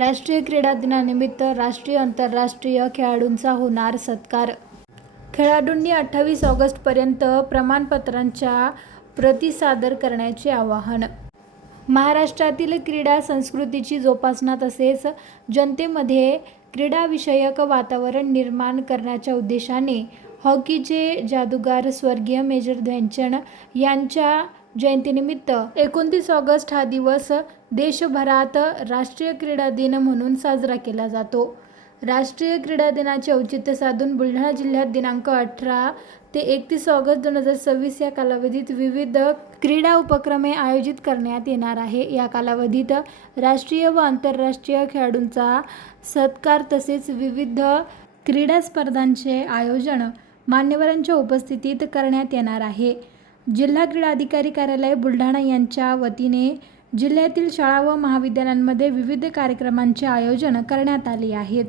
राष्ट्रीय क्रीडा दिनानिमित्त राष्ट्रीय आंतरराष्ट्रीय खेळाडूंचा होणार सत्कार। खेळाडूंनी 28 ऑगस्टपर्यंत प्रमाणपत्रांच्या प्रती सादर करण्याचे आवाहन। महाराष्ट्रातील क्रीडा संस्कृतीची जोपासना तसेच जनतेमध्ये क्रीडाविषयक वातावरण निर्माण करण्याच्या उद्देशाने हॉकीचे जादूगार स्वर्गीय मेजर ध्यानचंद यांच्या जयंतीनिमित्त 29 ऑगस्ट हा दिवस देशभरात राष्ट्रीय क्रीडा दिन म्हणून साजरा केला जातो। राष्ट्रीय क्रीडा दिनाचे औचित्य साधून बुलढाणा जिल्ह्यात दिनांक 18 ते 31 ऑगस्ट 2026 या कालावधीत विविध क्रीडा उपक्रमे आयोजित करण्यात येणार आहे। या कालावधीत राष्ट्रीय व आंतरराष्ट्रीय खेळाडूंचा सत्कार तसेच विविध क्रीडा स्पर्धांचे आयोजन मान्यवरांच्या उपस्थितीत करण्यात येणार आहे। जिल्हा क्रीडा अधिकारी कार्यालय बुलढाणा यांच्या वतीने जिल्ह्यातील शाळा व महाविद्यालयांमध्ये विविध कार्यक्रमांचे आयोजन करण्यात आले आहेत।